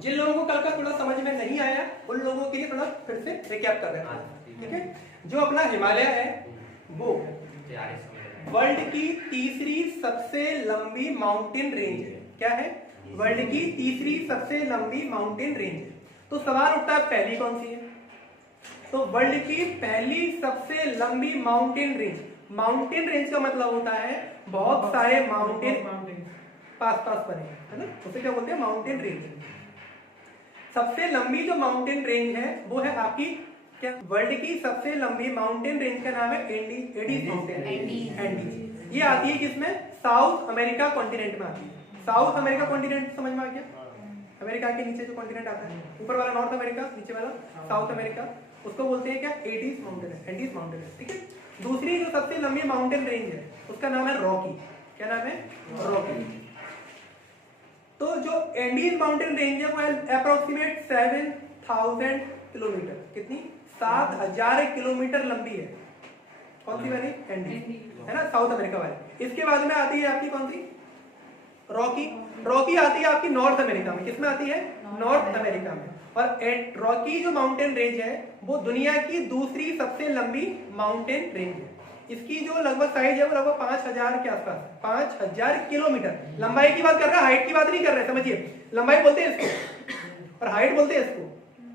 जिन लोगों को कल का थोड़ा समझ में नहीं आया उन लोगों के लिए थोड़ा फिर से रिकैप कर रहे हैं, ठीक है। जो अपना हिमालय है वो वर्ल्ड की तीसरी सबसे लंबी माउंटेन रेंज है। क्या है? वर्ल्ड की तीसरी सबसे लंबी माउंटेन रेंज है। तो सवाल उठता है पहली कौन सी है? तो वर्ल्ड की पहली सबसे लंबी माउंटेन रेंज। माउंटेन रेंज का मतलब होता है बहुत सारे माउंटेन पास पास बने, है ना, उसे क्या बोलते हैं? Mountain range. सबसे लंबी जो माउंटेन रेंज है वो है आपकी क्या? वर्ल्ड की सबसे लंबी माउंटेन रेंज का नाम है एंडीज माउंटेन। एंडीज ये आती है किसमें? साउथ अमेरिका कॉन्टिनेंट में आती है। साउथ अमेरिका कॉन्टिनेंट समझ में आ गया? अमेरिका के नीचे जो कॉन्टिनेंट आता है, ऊपर वाला नॉर्थ अमेरिका, नीचे वाला साउथ अमेरिका, उसको बोलते हैं क्या? एंडीज माउंटेन है। एंडीज माउंटेन है, ठीक है। दूसरी जो सबसे लंबी माउंटेन रेंज है उसका नाम है रॉकी। क्या नाम है? रॉकी। तो जो एंडीज माउंटेन रेंज है वो अप्रोक्सीमेट 7000 किलोमीटर, कितनी? 7000 किलोमीटर लंबी है। कौन सी वाली? एंडीज, है ना, साउथ अमेरिका वाली। इसके बाद में आती है आपकी कौन सी? रॉकी। रॉकी आती है आपकी नॉर्थ अमेरिका में। किसमें आती है? नॉर्थ अमेरिका में। और रॉकी जो माउंटेन रेंज है वो दुनिया की दूसरी सबसे लंबी माउंटेन रेंज है। इसकी जो लगभग साइज है वो लगभग 5000 के आसपास, 5000 किलोमीटर। लंबाई की बात कर रहे हैं, हाइट की बात नहीं कर रहे, समझिए। लंबाई बोलते हैं इसको और हाइट बोलते हैं इसको,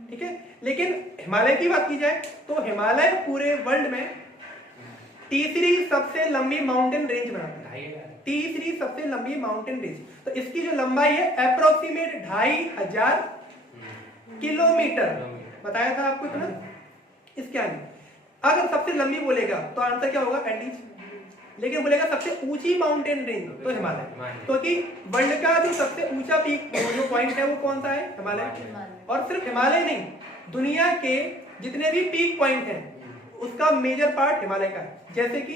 ठीक है। लेकिन हिमालय की बात की जाए तो हिमालय पूरे वर्ल्ड में तीसरी सबसे लंबी माउंटेन रेंज बनाता है। तीसरी सबसे लंबी माउंटेन रेंज। तो इसकी जो लंबाई है अप्रोक्सीमेट 2500 किलोमीटर। बताया था आपको इतना। इसके आगे अगर सबसे लंबी बोलेगा तो आंसर क्या होगा? एंडीज। लेकिन बोलेगा सबसे ऊंची माउंटेन रेंज तो हिमालय, क्योंकि वर्ल्ड का जो सबसे ऊंचा पीक जो पॉइंट है वो कौन सा है? हिमालय। और सिर्फ हिमालय नहीं, दुनिया के जितने भी पीक पॉइंट हैं उसका मेजर पार्ट हिमालय का है। जैसे कि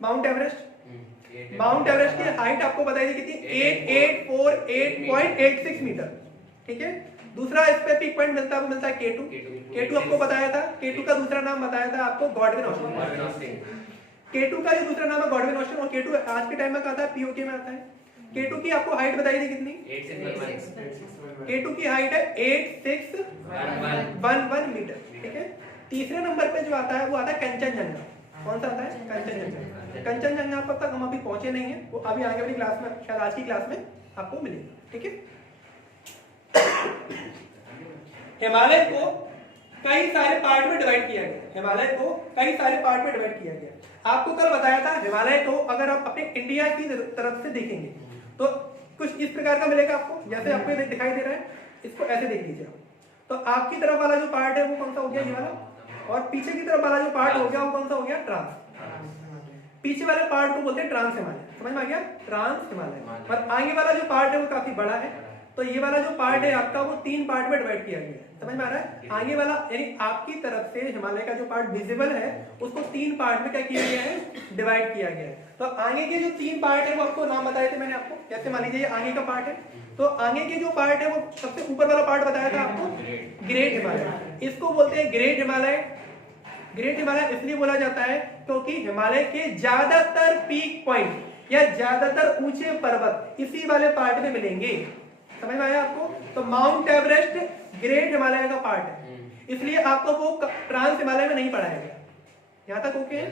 माउंट एवरेस्ट। माउंट एवरेस्ट की हाइट आपको बताई थी कितनी? 8848.86 मीटर, ठीक है। दूसरा इस पे पीक पॉइंट मिलता है, वो मिलता है केटू। केटू आपको बताया था, केटू का दूसरा नाम बताया था आपको गॉडविन ऑस्टिन। केटू का जो दूसरा नाम है गॉडविन ऑस्टिन, और केटू आज के टाइम में आता है पीओके में आता है। केटू की आपको हाइट बताई थी कितनी? केटू की हाइट है 8611 मीटर, ठीक है। तीसरे नंबर पे जो आता है वो आता है कंचनजंगा। कौन सा आता है? कंचनजंगा। कंचनजंगा पर तक हम अभी पहुंचे नहीं है, वो अभी आगे वाली क्लास में, शायद आज की क्लास में आपको मिलेगा, ठीक है। हिमालय को कई सारे पार्ट में डिवाइड किया गया। हिमालय को कई सारे पार्ट में डिवाइड किया गया। आपको कल बताया था हिमालय को अगर आप अपने इंडिया की तरफ से देखेंगे तो कुछ इस प्रकार का मिलेगा आपको, जैसे आपको दिखाई दे रहा है। इसको ऐसे देख लीजिए। तो आपकी तरफ वाला जो पार्ट है वो कौन सा हो गया? ये वाला। और पीछे की तरफ वाला जो पार्ट हो गया वो कौन सा हो गया? ट्रांस। पीछे वाले पार्ट को बोलते हैं ट्रांस हिमालय। समझ में आ गया? ट्रांस हिमालय। और आगे वाला जो पार्ट है वो काफी बड़ा है। तो ये वाला जो पार्ट है आपका वो 3 पार्ट में डिवाइड किया गया है। समझ में आ रहा है? आगे वाला यानी आपकी तरफ से हिमालय का जो पार्ट विजिबल है उसको 3 पार्ट में क्या किया गया है? डिवाइड किया गया है। तो आगे के जो 3 पार्ट है वो आपको नाम बताए थे मैंने आपको। जैसे मान लीजिए आगे का पार्ट है, तो आगे के जो पार्ट है वो सबसे ऊपर वाला पार्ट बताया था आपको, ग्रेट हिमालय। इसको बोलते हैं ग्रेट हिमालय। ग्रेट हिमालय इसलिए बोला जाता है क्योंकि हिमालय के ज्यादातर पीक पॉइंट या ज्यादातर ऊंचे पर्वत इसी वाले पार्ट में मिलेंगे। समझ में आया आपको? तो माउंट एवरेस्ट ग्रेट हिमालय का पार्ट है, इसलिए आपको वो ट्रांस हिमालय में नहीं पढ़ाया गया। यहां तक ओके?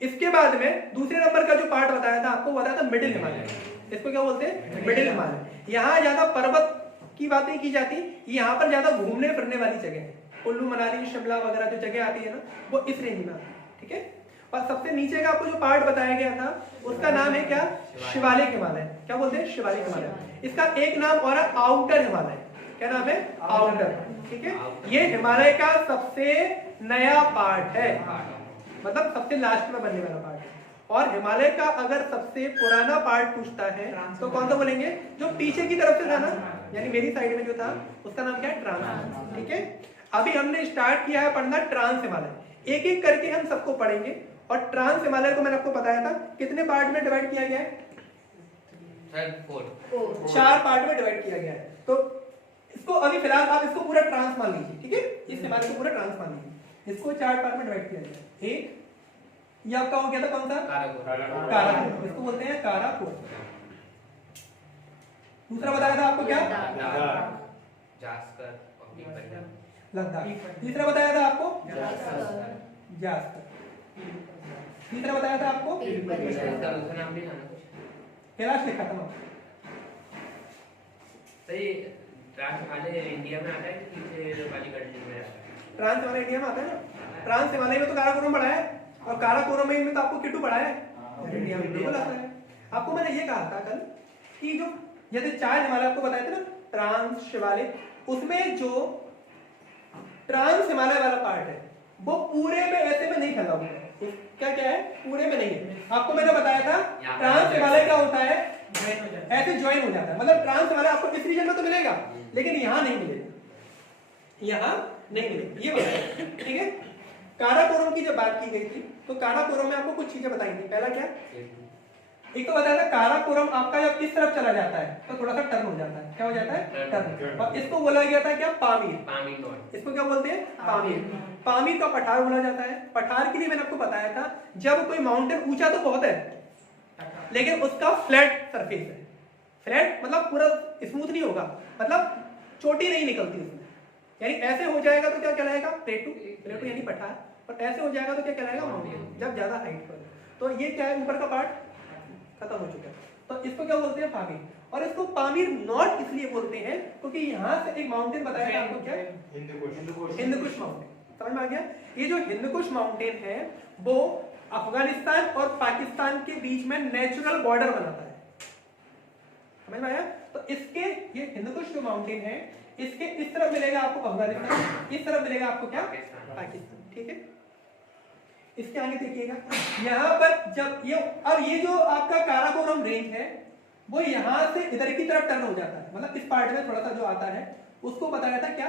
इसके बाद में दूसरे नंबर का जो पार्ट बताया था आपको, बताया था मिडिल हिमालय। इसको क्या बोलते हैं? मिडिल हिमालय। यहाँ ज्यादा पर्वत की बातें की जाती, यहाँ पर ज्यादा घूमने फिरने वाली जगह है। कुल्लू मनाली शिमला वगैरह जो जगह आती है ना, वो इस रेंज में आती है, ठीक है। और सबसे नीचे का आपको जो पार्ट बताया गया था उसका नाम है क्या? शिवालिक हिमालय। क्या बोलते हैं? शिवालिक हिमालय। इसका एक नाम और है आउटर हिमालय। क्या नाम है? आउटर, ठीक है। ये हिमालय का सबसे नया पार्ट है, मतलब सबसे लास्ट में बनने वाला पार्ट है। और हिमालय का अगर सबसे पुराना पार्ट पूछता है तो कौन सा बोलेंगे? जो पीछे की तरफ से था ना, यानी मेरी साइड में जो था उसका नाम क्या है? ट्रांस, ठीक है। अभी हमने स्टार्ट किया है पढ़ना ट्रांस हिमालय। एक एक करके हम सबको पढ़ेंगे। और ट्रांस हिमालय को मैंने आपको बताया था कितने पार्ट में डिवाइड किया गया है? 4 पार्ट में डिवाइड किया गया है। तो इसको अभी फिलहाल आप इसको पूरा ट्रांस मान लीजिए, ठीक है। इस हिमालय को पूरा ट्रांस मान लीजिए। इसको 4 पार्ट में डिवाइड किया गया है। एक ये आपका हो गया था कौन सा? काराकोरम। इसको बोलते हैं काराकोरम। दूसरा बताया था आपको क्या? लद्दाख। तीसरा बताया था आपको जास्कर। तीसरा बताया था आपको कैलाश लिखा था ट्रांस हिमालय इंडिया में आता है कि पीछे वाली कंट्री में आता है? ट्रांस हिमालय इंडिया में आता है ना। ट्रांस हिमालय में तो काराकोरम पड़ा है और काराकोरम में तो आपको केटू पड़ा है। इंडिया में बिल्कुल आता है। आपको मैंने ये कहा था कल कि जो जैसे 4 हिमालय आपको बताए थे ना, ट्रांस हिमालय, उसमें जो ट्रांस हिमालय वाला पार्ट है वो पूरे में ऐसे में नहीं फैला हुआ है। क्या क्या है? पूरे में नहीं है। आपको मैंने बताया था ट्रांस हिमालय क्या होता है, ऐसे ज्वाइन हो जाता है। मतलब ट्रांस हिमालय आपको इस रीजन में तो मिलेगा लेकिन यहाँ नहीं मिलेगा, यहाँ नहीं मिलेगा, ये बताया। ठीक है। काराकोरम की जब बात की गई थी तो काराकोरम में आपको कुछ चीजें बताई थी। पहला क्या? एक तो बताया था काराकोरम आपका जब इस तरफ चला जाता है तो थोड़ा सा टर्न हो जाता है। क्या हो जाता है? टर्न। और इसको बोला गया था क्या? पामीर। इसको क्या बोलते हैं? पामीर। पामीर का पठार बोला जाता है। पठार के लिए मैंने आपको बताया था जब कोई माउंटेन ऊंचा तो बहुत है लेकिन उसका फ्लैट सरफेस है। फ्लैट मतलब पूरा स्मूथ नहीं होगा, मतलब चोटी नहीं निकलती उसमें, यानी ऐसे हो जाएगा तो क्या कहलाएगा? प्लेटू। प्लेटू यानी पठार। और ऐसे हो जाएगा तो क्या कहलाएगा? माउंटेन, जब ज्यादा हाइट पर। तो ये क्या है? ऊपर का पार्ट खत्म हो चुका है तो इसको क्या बोलते हैं? पामीर। और इसको पामीर नॉट इसलिए बोलते हैं क्योंकि यहाँ से एक माउंटेन बताया था आपको, क्या? हिंदकुश माउंटेन। समझ में आ गया? ये जो हिंदकुश माउंटेन है वो अफगानिस्तान और पाकिस्तान के बीच में नेचुरल बॉर्डर बनाता है। समझ में आया? तो इसके ये हिंदकुश जो माउंटेन है इसके इस तरफ मिलेगा आपको अफगानिस्तान, इस तरफ मिलेगा आपको क्या? पाकिस्तान। ठीक है। इसके आगे देखिएगा यहाँ पर जब ये, और ये जो आपका काराकोरम रेंज है वो यहाँ से इधर की तरफ टर्न हो जाता है, मतलब इस पार्ट में थोड़ा सा जो आता है उसको बताया था क्या?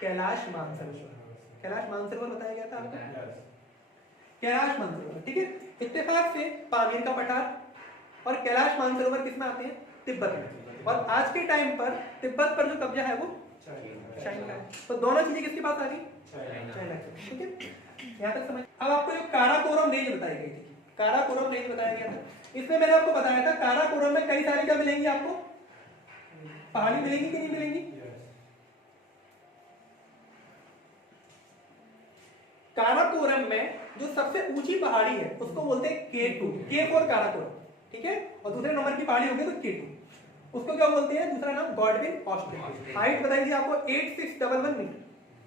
कैलाश मानसरोवर। कैलाश मानसरोवर बताया गया था आपको, कैलाश मानसरोवर। ठीक है। इत्तेफाक से पामीर का पठार और कैलाश मानसरोवर किसमें आते हैं? तिब्बत में। और आज के टाइम पर तिब्बत पर जो कब्जा है वो चाइना का है। तो दोनों चीजें किसके पास आ गई? चाइना के। ठीक है। यहाँ तक समझ। अब आपको एक काराकोरम रेंज बताई गई थी। काराकोरम रेंज बताया गया था। इसमें मैंने आपको बताया था काराकोरम में कई सारी क्या मिलेंगी आपको? पहाड़ी मिलेंगी कि नहीं मिलेंगी? काराकोरम में जो सबसे ऊंची पहाड़ी है उसको बोलते हैं K2, K4 काराकोरम। ठीक है। और दूसरे नंबर की पहाड़ी होगी तो K2, उसको क्या बोलते हैं? दूसरा नाम गॉडविन ऑस्ट्रेलिया। हाइट बताई थी आपको 8611 मीटर।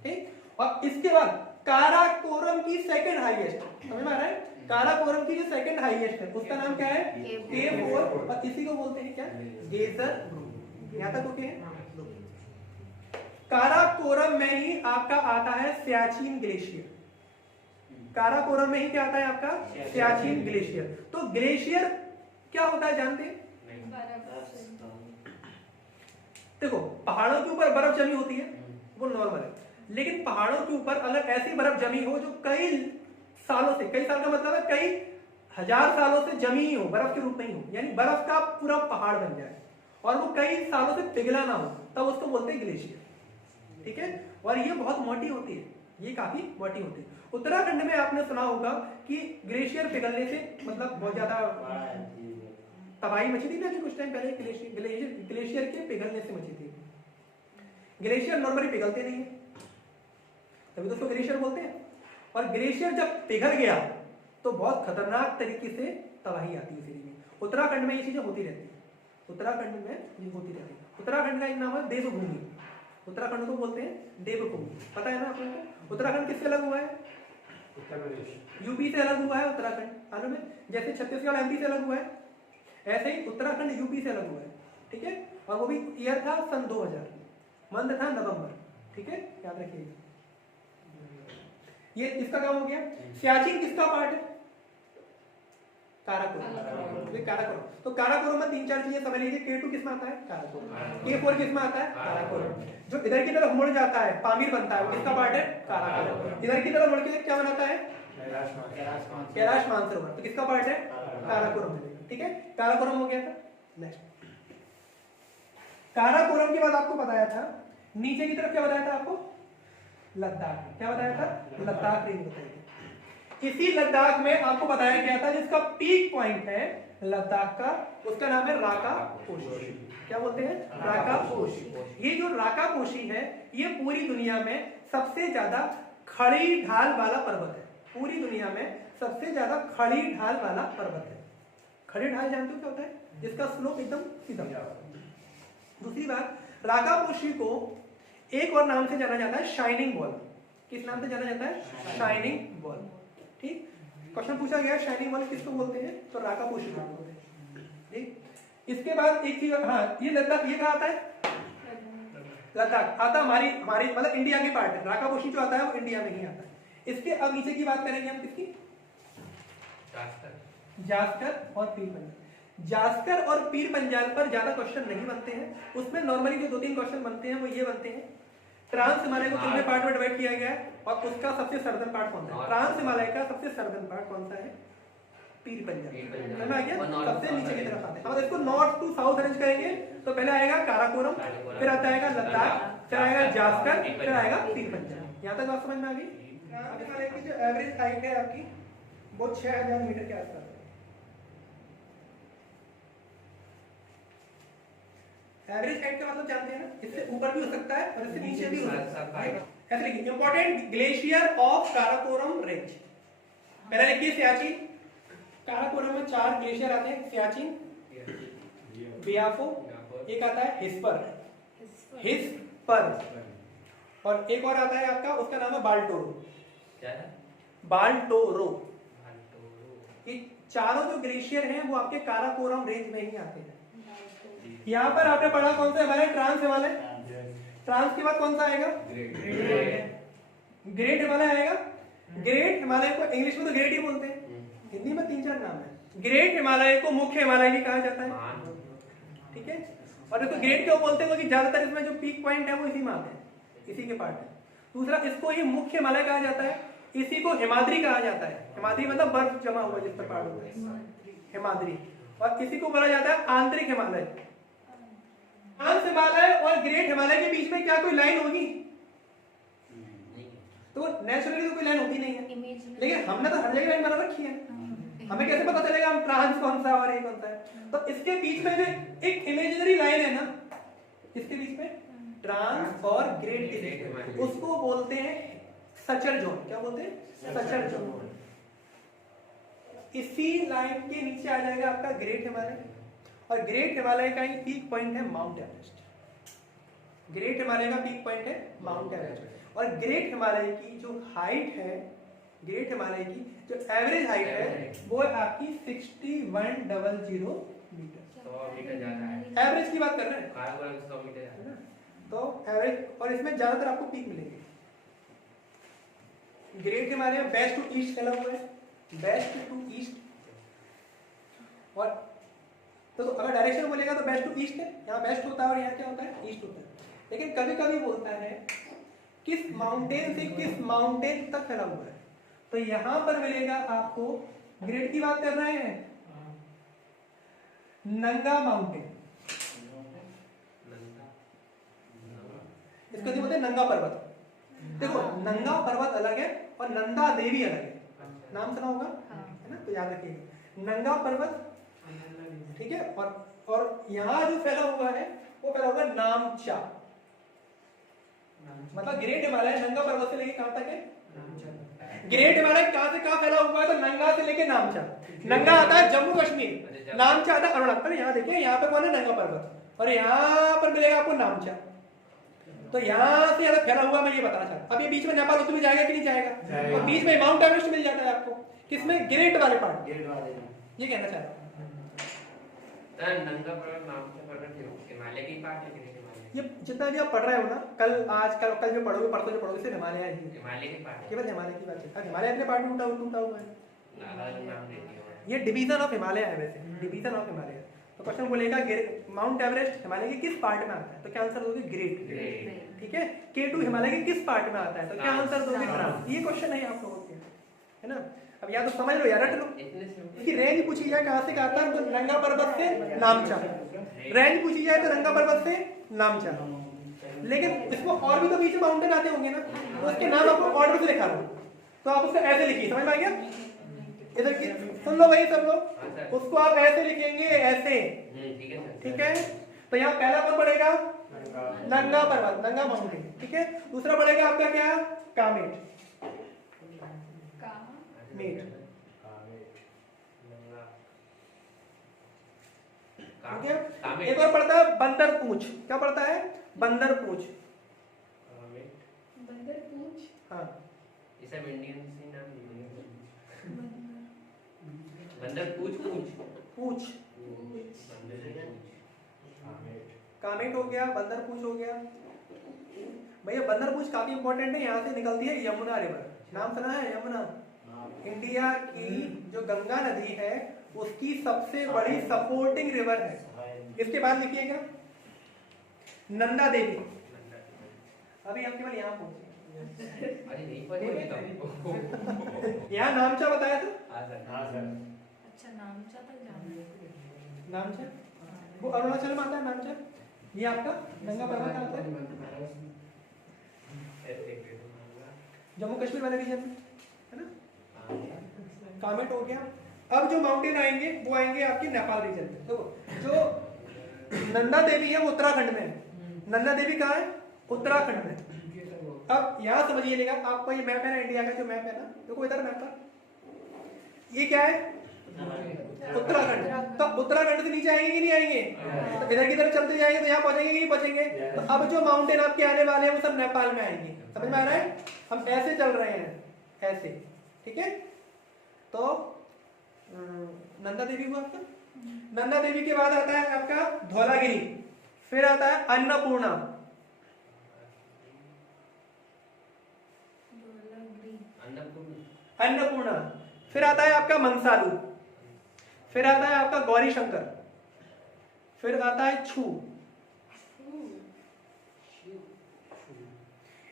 ठीक। और इसके बाद काराकोरम की सेकंड हाईएस्ट, समझ में आ रहा है? काराकोरम की जो सेकंड हाईएस्ट है उसका नाम क्या है? K4। और इसी को बोलते हैं क्या? गेजर ग्रुप। यहां तक ओके है? काराकोरम में ही आपका आता है सियाचिन ग्लेशियर। काराकोरम में ही क्या आता है आपका? सियाचिन ग्लेशियर। तो ग्लेशियर क्या होता है जानते हैं? देखो पहाड़ों के ऊपर बर्फ जमी होती है वो नॉर्मल है, लेकिन पहाड़ों के ऊपर अगर ऐसी बर्फ जमी हो जो कई सालों से, कई साल का मतलब है कई हजार सालों से जमी ही हो, बर्फ के रूप में ही हो, यानी बर्फ का पूरा पहाड़ बन जाए और वो कई सालों से पिघला ना हो, तब उसको बोलते हैं ग्लेशियर। ठीक है। और ये बहुत मोटी होती है, ये काफी मोटी होती है। उत्तराखंड में आपने सुना होगा कि ग्लेशियर पिघलने से मतलब बहुत ज्यादा तबाही मची थी ना कि कुछ टाइम पहले ग्लेशियर के पिघलने से मची थी। ग्लेशियर नॉर्मली पिघलते नहीं है, तभी तो उसको ग्लेशियर बोलते हैं। और ग्लेशियर जब पिघल गया तो बहुत खतरनाक तरीके से तबाही आती है सिटी में। उत्तराखंड में ये चीजें होती रहती है, उत्तराखंड में ये होती रहती है। उत्तराखंड का एक नाम है देवभूमि। उत्तराखंड को बोलते हैं देवभूमि, पता है ना आप लोगों को? उत्तराखंड किससे अलग हुआ है? उत्तर प्रदेश। यूपी से अलग हुआ है उत्तराखंड, मालूम है? जैसे छत्तीसगढ़ एमपी से अलग हुआ है ऐसे ही उत्तराखंड यूपी से अलग हुआ है। ठीक है। और वो भी ईयर था सन 2000, मंथ था नवंबर। ठीक है, याद रखिएगा। ये इसका काम हो गया। सियाचिन किसका पार्ट है? काराकोरम। ये काराकोरम। तो काराकोरम में 3-4 चीजें समझ लीजिए। K2 किसमें आता है? काराकोरम। K4 किसमें आता है? काराकोरम। जो इधर की तरफ मुड़ जाता है पामीर बनता है वो किसका पार्ट है? काराकोरम। इधर की तरफ मुड़ के क्या बनाता है? कैलाश मानसरोवर। तो किसका पार्ट है? काराकोरम। ठीक है, काराकोरम हो गया था। नेक्स्ट काराकोरम के बाद आपको बताया था नीचे की तरफ क्या बताया था आपको? लद्दाख। क्या बताया था? लद्दाख रेंज बताई थी। इसी लद्दाख में आपको बताया गया था जिसका पीक पॉइंट है लद्दाख का, उसका नाम है राका पोशी। क्या बोलते हैं? राकापोशी। ये जो राकापोशी है ये पूरी दुनिया में सबसे ज्यादा खड़ी ढाल वाला पर्वत है। पूरी दुनिया में सबसे ज्यादा खड़ी ढाल वाला पर्वत है। खड़ी ढाल जानते हो क्या होता है? जिसका स्लोप एकदम सीधा। दूसरी बात, राकापोशी को एक और नाम से जाना जाता है, शाइनिंग बॉल। किस नाम से जाना जाता है? Shining ball. ठीक, क्वेश्चन पूछा गया शाइनिंग बॉल किसको बोलते हैं? तो राकापोशी को बोलते हैं। ठीक, इसके बाद एक चीज, हाँ ये लद्दाख, ये कहाँ आता है? लद्दाख आता हमारी मतलब इंडिया की पार्ट है। राकापोशी जो आता है वो इंडिया में ही आता है। इसके अब नीचे की बात करेंगे हम किसकी? जास्कर और पीर पंजाल। जास्कर और पीर पंजाल पर ज्यादा क्वेश्चन नहीं बनते हैं। उसमें नॉर्मली जो 2-3 क्वेश्चन बनते हैं वो ये बनते हैं, ट्रांस हिमालय को कितने पार्ट में डिवाइड किया गया है और उसका सबसे सर्दर्न पार्ट कौन सा है? ट्रांस हिमालय का सबसे सर्दर्न पार्ट कौन सा है? पीर पंजाल। समझ में आ गया? सबसे नीचे की तरफ आते हैं। अब इसको नॉर्थ टू साउथ अरेंज करेंगे तो पहले आएगा काराकोरम, फिर आता है लद्दाख, फिर आएगा जास्कर, फिर आएगा पीर पंजाल। यहाँ तक बात समझ में आ गई? ट्रांस हिमालय की जो एवरेज हाइट है आपकी वो 6000 मीटर के आसपास है। एवरेज हाइट का मतलब जानते हैं ना, इससे ऊपर भी हो सकता है और इससे नीचे भी हो सकता है। ऐसे लिखिए, important glacier of Karakoram range. पहले लिखिए सियाचिन। काराकोरम में 4 ग्लेशियर आते हैं, सियाचिन, बियाफो, एक आता है हिस्पर, और एक और आता है आपका, उसका नाम है बाल्टोरो। क्या है? बाल्टोरो। ये चारों जो ग्लेशियर हैं वो आपके काराकोरम रेंज में ही आते हैं। यहाँ पर आपने पढ़ा कौन सा हिमालय? ट्रांस हिमालय। ट्रांस के बाद कौन सा आएगा? ग्रेट हिमालय आएगा। ग्रेट हिमालय को इंग्लिश में तो ग्रेट ही बोलते हैं, हिंदी में 3-4 नाम है। ग्रेट हिमालय को मुख्य हिमालय भी कहा जाता है। ठीक है, और इसको ग्रेट क्यों बोलते हैं? क्योंकि ज्यादातर इसमें जो पीक पॉइंट है वो इसी में आते हैं, इसी के पार्ट है। दूसरा, इसको ही मुख्य हिमालय कहा जाता है, इसी को हिमाद्री कहा जाता है। हिमाद्री मतलब बर्फ जमा हुआ जिस पर पहाड़ होता है, हिमाद्री। और इसी को बोला जाता है आंतरिक हिमालय। ट्रांस हिमालय और ग्रेट हिमालय के बीच में क्या कोई लाइन होगी? तो नेचुरली तो कोई लाइन होती नहीं है, लेकिन हमने तो हर जगह लाइन बना रखी है। हमें कैसे पता चलेगा हम ट्रांस कौन सा और ये कौन सा है? तो इसके बीच में जो एक इमेजिनरी लाइन है ना, इसके बीच में ट्रांस और ग्रेट के बीच में, उसको बोलते हैं सचर जोन। क्या बोलते हैं? Suture zone. इसी लाइन के नीचे आ जाएगा आपका ग्रेट हिमालय, और ग्रेट हिमालय का ही पीक पॉइंट है माउंट एवरेस्ट। ग्रेट हिमालय का पीक पॉइंट है माउंट एवरेस्ट। और ग्रेट हिमालय की जो हाइट है, ग्रेट हिमालय की जो एवरेज हाइट है वो है आपकी 6100 मीटर। 100 मीटर ज्यादा है। एवरेज की बात कर रहे हैं, 100 मीटर है ना? तो एवरेज, और इसमें ज्यादातर आपको पीक मिलेंगे। Great Himalaya west to east फैला हुआ है, वेस्ट टू ईस्ट। और तो अगर डायरेक्शन बोलेगा तो वेस्ट टू ईस्ट है, यहाँ वेस्ट होता है और यहाँ क्या होता है? ईस्ट होता है। लेकिन कभी कभी बोलता है किस माउंटेन से किस माउंटेन तक फैला हुआ है, तो यहां पर मिलेगा आपको, ग्रेड की बात कर रहे हैं, नंगा माउंटेन। इसको बोलते हैं नंगा पर्वत। देखो, नंगा पर्वत अलग है और नंदा देवी अलग है। नाम सुना होगा, है ना? तो याद रखिएगा, नंगा पर्वत, ठीक है। और यहाँ जो फैला हुआ है वो फैला हुआ है नामचा। मतलब ग्रेट हिमालय नंगा पर्वत से लेके कहां तक है? ग्रेट हिमालय कहां से कहां फैला हुआ है? तो नंगा से लेके नामचा। नंगा आता है जम्मू कश्मीर, नामचा आता है अरुणाचल। यहाँ देखिए, यहाँ पे कौन है? नंगा पर्वत, और यहाँ पर मिलेगा आपको नामचा। तो यहाँ से ज्यादा फैला हुआ मैं ये बताना चाहता। अब ये बीच में नेपाल उसमें जाएगा कि नहीं जाएगा? और बीच में माउंट एवरेस्ट मिल जाता है आपको, किसमें? ग्रेट वाले पार्ट। ये कहना चाहता हूँ। नंगा पर्वत नामचा पर्वत हिमालय की पार्ट है कि नहीं? ये जितना भी आप पढ़ रहे हो ना, कल आज कल जो पढ़ोगे, परसों जो पढ़ोगे, सिर्फ हिमालय ही, हिमालय की पार्ट, केवल हिमालय की बात है। हिमालय अपने पार्ट में टूटा हुआ है। ये डिवीजन ऑफ हिमालय है, वैसे डिवीजन ऑफ हिमालय। तो क्वेश्चन बोलेगा माउंट एवरेस्ट हिमालय के किस पार्ट में आता है? तो क्या आंसर दोगे? ग्रेट। ठीक है। K2 हिमालय के किस पार्ट में आता है? तो क्या आंसर दोगे? ट्रांस। ये क्वेश्चन है आप लोगों के, है ना? अब या तो समझ लो या रट लो। इसकी रेंज पूछी जाए कहां से कहां तक, तो नंगा पर्वत से नामचा। रेंज पूछी जाए तो नंगा पर्वत से नामचा। लेकिन इसको और भी तो बीच में माउंटेन आते होंगे ना, तो उसके नाम आपको ऑर्डर से लिखा लो। तो आप उसको ऐसे लिखिए, समझ में आ गया? इधर सुन लो भाई सब लोग, उसको आप ऐसे लिखेंगे, ऐसे। ठीक है। तो यहाँ पहला कौन पड़ेगा? नंगा पर्वत, नंगा माउंटेन, ठीक है। दूसरा पड़ेगा आपका क्या? कामेट, मेट, ठीक है। एक और पड़ता है बंदर पूंछ, क्या पड़ता है? बंदर पूंछ, बंदर पूंछ, हाँ ये सब इंडियन सी नाम नहीं है। बंदर पूंछ, पूंछ, बंदर कामेट हो गया, बंदर पूंछ हो गया। भैया बंदर पूंछ काफी इंपॉर्टेंट है, यहाँ से निकलती है यमुना रिवर, नाम सुना है यमुना? इंडिया की जो गंगा नदी है उसकी सबसे बड़ी सपोर्टिंग रिवर है। इसके बाद लिखिएगा नंदा देवी, अभी हम केवल यहाँ पहुंचे। अरे नहीं पढ़े यहाँ नामचा बताया था, अच्छा नामचा तक जाना नामचा वो अरुणाचल में आता है नामचा, ये आपका नंगा पर्वत आता है जम्मू कश्मीर वाले रीजन में, है ना। कामेट हो गया। अब जो माउंटेन आएंगे वो आएंगे आपके नेपाल रीजन में। देखो जो नंदा देवी है वो उत्तराखंड में है, नंदा देवी कहाँ है? उत्तराखंड में। अब यहाँ समझिएगा, आपको ये मैप है ना इंडिया का, जो मैप है ना, देखो इधर मैप पर, ये क्या है? उत्तराखंड। तो उत्तराखंड से नीचे आएंगे कि नहीं आएंगे? तो इधर की तरफ चलते जाएंगे तो यहाँ पहुंचेंगे कि नहीं पहुंचेंगे? तो अब जो माउंटेन आपके आने वाले हैं वो सब नेपाल में आएंगे, समझ में आ रहा है? हम ऐसे चल रहे हैं, ऐसे, ठीक है। तो नंदा देवी हुआ आपका, नंदा देवी के बाद आता है आपका धौलागिरी, फिर आता है अन्नपूर्णा, अन्नपूर्णा, फिर आता है आपका मंसालू, फिर आता है आपका गौरी शंकर, फिर आता है छू,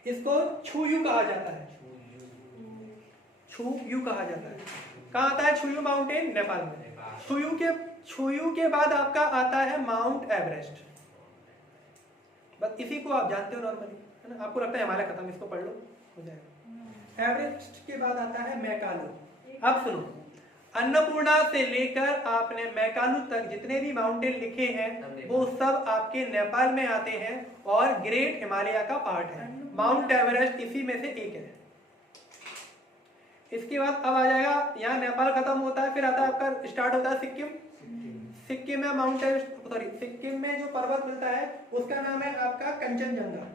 इसको छूयू कहा जाता है, छूयू कहा जाता है। कहाँ आता है छूयू माउंटेन? नेपाल में। छूयू के बाद आपका आता है माउंट एवरेस्ट, बस इसी को आप जानते हो नॉर्मली, है ना। आपको लगता है हिमालय खत्म, इसको पढ़ लो हो जाएगा। एवरेस्ट के बाद आता है मैकालू। अब सुनो, अन्नपूर्णा से लेकर आपने मैकालू तक जितने भी माउंटेन लिखे हैं वो सब आपके नेपाल में आते हैं और ग्रेट हिमालय का पार्ट है। माउंट एवरेस्ट इसी में से एक है। इसके बाद अब आ जाएगा, यहाँ नेपाल खत्म होता है, फिर आता है आपका स्टार्ट होता है सिक्किम। सिक्किम में माउंट एवरेस्ट, सॉरी सिक्किम में जो पर्वत मिलता है उसका नाम है आपका कंचनजंगा।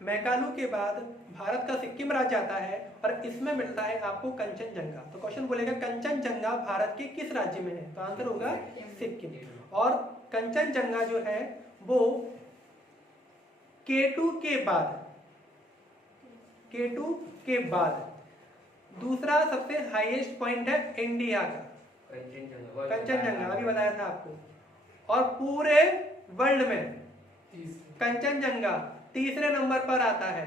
मैकालू के बाद भारत का सिक्किम राज्य आता है और इसमें मिलता है आपको कंचनजंगा। तो क्वेश्चन बोलेगा कंचनजंगा भारत के किस राज्य में है? तो आंसर होगा सिक्किम। और कंचनजंगा जो है वो केटू के बाद दूसरा सबसे हाईएस्ट पॉइंट है इंडिया का, कंचनजंगा, अभी बताया था आपको। और पूरे वर्ल्ड में कंचनजंगा तीसरे नंबर पर आता है।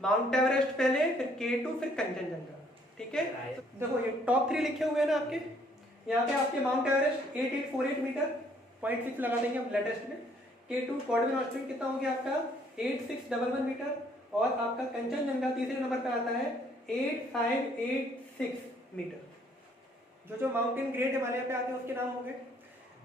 माउंट एवरेस्ट पहले, फिर केटू, फिर कंचनजंगा, ठीक है। देखो ये टॉप 3 लिखे हुए हैं ना आपके, यहाँ पे आपके माउंट एवरेस्ट 8848 मीटर, 0.6 लगा देंगे हम लेटेस्ट में। केटू गॉडविन ऑस्ट्रिन कितना हो गया आपका? 8611 मीटर। और आपका कंचनजंगा तीसरे नंबर पर आता है 8586 मीटर। जो माउंटेन ग्रेट हिमालय पे आते हैं उसके नाम हो गए।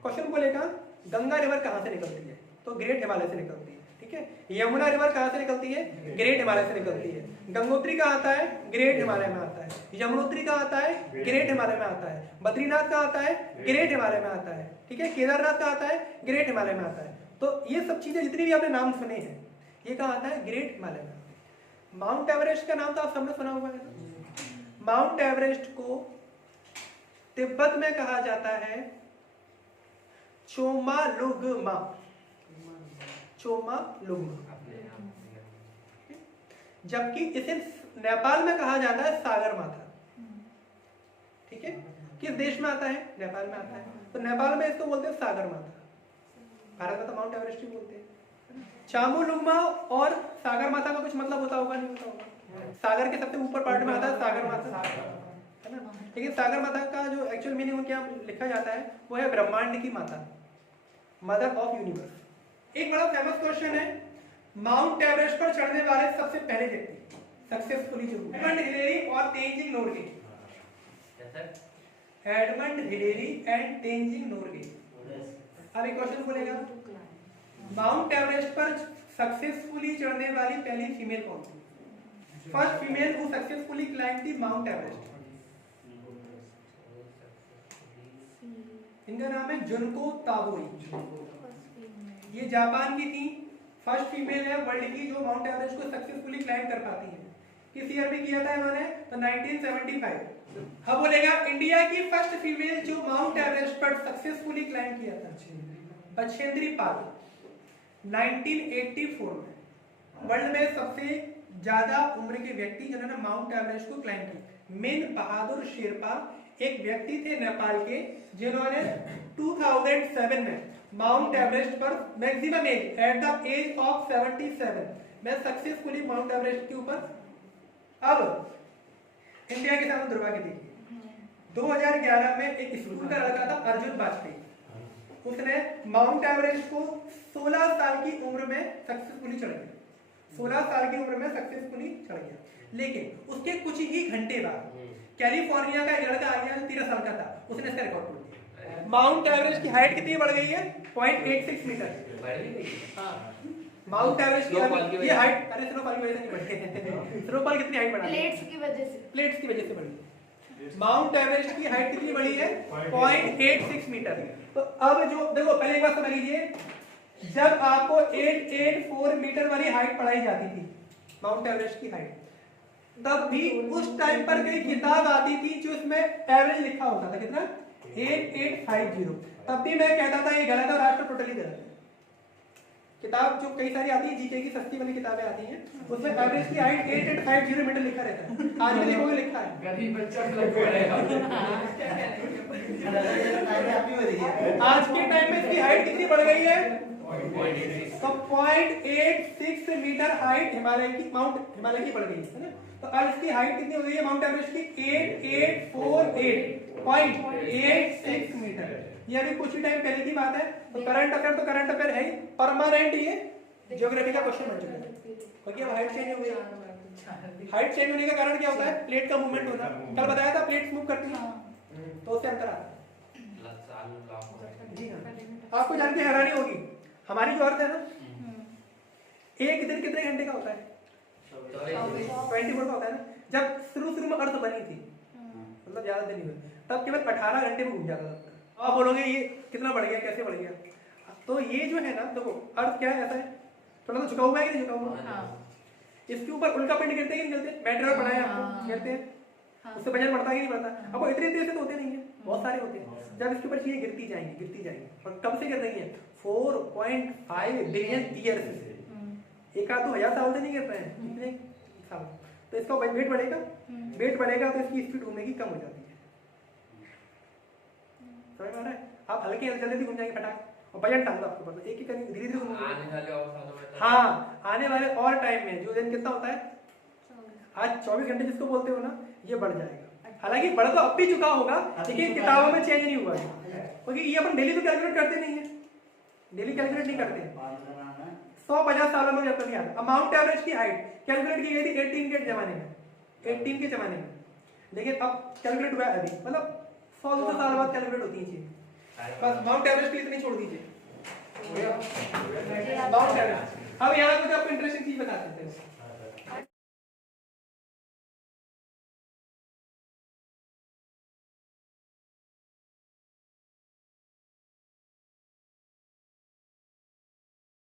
क्वेश्चन बोलेगा गंगा रिवर कहाँ से निकलती है? तो ग्रेट हिमालय से निकलती है, ठीक है। यमुना रिवर कहाँ से निकलती है? ग्रेट हिमालय से निकलती है। गंगोत्री कहाँ आता है? ग्रेट हिमालय में आता है। यमुनोत्री कहाँ आता है? ग्रेट हिमालय में आता है। बद्रीनाथ कहाँ आता है? ग्रेट हिमालय में आता है, ठीक है। केदारनाथ कहाँ आता है? ग्रेट हिमालय में आता है। तो ये सब चीजें जितनी भी आपने नाम सुने हैं ये कहाँ आता है? ग्रेट हिमालय में। माउंट एवरेस्ट का नाम तो आप सबने सुना हुआ है। माउंट एवरेस्ट को तिब्बत में कहा जाता है चोमालुगमा, चोमालुगमा, जबकि इसे नेपाल में कहा जाता है सागरमाथा, ठीक है। किस देश में आता है? नेपाल में आता है। तो नेपाल में इसको बोलते हैं सागरमाथा, भारत में तो माउंट एवरेस्ट ही बोलते हैं। चामुलुंगमा और सागरमाथा का कुछ मतलब होता होगा? नहीं होता होगा। सागर के सबसे ऊपर पार्ट में आता है सागरमाथा, है ना। लेकिन सागरमाथा का जो एक्चुअल मीनिंग क्या लिखा जाता है वो है ब्रह्मांड की माता, मदर ऑफ यूनिवर्स। एक बड़ा फेमस क्वेश्चन है, माउंट एवरेस्ट पर चढ़ने वाले सबसे पहले व्यक्ति सक्सेसफुली जो हुए, हिलेरी और Tenzing Norgay. Edmund Hillary and Tenzing Norgay. अब एक क्वेश्चन बोलेगा, माउंट एवरेस्ट पर सक्सेसफुली चढ़ने वाली पहली फीमेल कौन थी? First female who successfully climb the mount Everest. इनका नाम है जुनको ताबोई। ये जापान की थी, फर्स्ट फीमेल है वर्ल्ड की जो माउंट एवरेस्ट को सक्सेसफुली क्लाइंब कर पाती है। किस ईयर में किया था इन्होंने? तो 1975। अब बोलेगा इंडिया की फर्स्ट फीमेल जो माउंट एवरेस्ट पर सक्सेसफुली क्लाइंब किया था, बछेंद्री पाल, 1984 में। वर्ल्ड में सबसे ज्यादा उम्र के व्यक्ति जिन्होंने माउंट एवरेस्ट को क्लाइंब किया, मिन बहादुर शेरपा एक व्यक्ति थे नेपाल के जिन्होंने 2007 में माउंट एवरेस्ट पर maximum age at the age of 77 में सक्सेसफुली माउंट एवरेस्ट के ऊपर। अब इंडिया के सामने दुर्भाग्य देखिए, 2011 में एक स्कूल का लड़का था अर्जुन वाजपेयी, उसने माउंट एवरेस्ट को 16 साल की उम्र में सक्सेसफुली चढ़ गया। 16 साल की उम्र में सक्सेसफुली चढ़ गया, लेकिन उसके कुछ ही घंटे बाद कैलिफोर्निया का एक लड़का आ गया, 13 साल का था, उसने इसका रिकॉर्ड तोड़ दिया। माउंट एवरेस्ट की हाइट कितनी बढ़ गई है? 0.86 मीटर। हाँ, माउंट एवरेस्ट की ये हाइट, अरे स्नोफॉल की वजह से नहीं बढ़ी। स्नोफॉल कितनी हाइट बढ़ा? प्लेट्स की वजह से। प्लेट्स की वजह से बढ़ी। माउंट एवरेस्ट की हाइट कितनी बढ़ी है? 0.86 मीटर। तो अब जो देखो, पहले एक बात समझ लीजिए, जब आपको 884 मीटर वाली हाइट पढ़ाई जाती थी माउंट एवरेस्ट की हाइट, तब भी उस टाइम पर कई किताब आती थी जो इसमें एवरेज लिखा होता था, कितना? 8850। तब भी मैं कहता था ये गलत है और आज तो टोटली गलत है। किताब जो कई सारी आती है, जीके की सस्ती वाली किताबें आती हैं, उसमें एवरेज की हाइट 8850 मीटर लिखा रहता है। आज भी देखोगे लिखा है। गरीब बच्चा क्लब पढ़ेगा। आज के टाइम में इसकी हाइट कितनी बढ़ गई है? तो 0.86 मीटर हाइट हिमालय की, माउंट हिमालय की बढ़ गई है ना। तो आज इसकी हाइट कितनी हो गई है माउंट एवरेस्ट की? 8848.86 मीटर। ये अभी कुछ ही टाइम पहले की बात है। तो करंट अफेयर है ही, परमानेंट ये ज्योग्राफी का क्वेश्चन बन चुका है, क्योंकि अब हाइट चेंज हो गई। हाइट चेंज होने का कारण क्या होता है? प्लेट का मूवमेंट होना। कल बताया था प्लेट्स मूव करती हैं, तो उससे अंतर आता है। जी हाँ, आपको जान के हैरानी होगी, हमारी जो अर्थ है ना, एक दिन कितने घंटे का होता है? 24 का होता है ना। जब शुरू में अर्थ बनी थी, मतलब ज्यादा दिन हुए, तब केवल 18 घंटे में घूम जाता था। आप बोलोगे ये कितना बढ़ गया, कैसे बढ़ गया? तो ये जो है ना, देखो अर्थ क्या है, ऐसा है, थोड़ा सा झुका हुआ है कि नहीं झुका हुआ? इसके ऊपर उल्का पिंड गिरते हैं कि नहीं गिरते? मेटेरियल पड़ा है आपको, गिरते हैं, उससे वजन बढ़ता है कि नहीं बढ़ता? अब वो इतने देर से तो होते नहीं है, बहुत सारे होते हैं। जब इसके ऊपर चीजें गिरती जाएंगी, और कब से गिर रही है? 4.5 बिलियन ईयर से। एक आध 2000 साल से नहीं गिर रहे हैं, कितने साल। तो इसका वेट बढ़ेगा, तो इसकी स्पीड घूमने की कम हो जाती है। समझ में आ रहा है? आप हल्के जल्दी घूम जाएंगे फटाक, और वजन टांग दो आपके पास, एक धीरे धीरे घूमेंगे। हाँ, आने वाले और टाइम में जो दिन कितना होता है, आज 24 घंटे जिसको बोलते हो ना, ये बढ़ जाएगा। हालांकि बढ़ तो अब भी चुका होगा, लेकिन किताबों में चेंज नहीं हुआ है, क्योंकि ये अपन डेली तो कैलकुलेट करते नहीं है, डेली कैलकुलेट नहीं करते। 150 सालों में जब तक नहीं आता। माउंट एवरेस्ट की हाइट कैलकुलेट की गई थी 18 के जमाने में, लेकिन अब कैलकुलेट हुआ है अभी, मतलब 100 साल बाद कैलकुलेट होती है चीज। बस माउंट एवरेस्ट के लिए इतनी छोड़ दीजिए। Mount Everest. अब यहाँ कुछ आपको इंटरेस्टिंग चीज बताते हैं।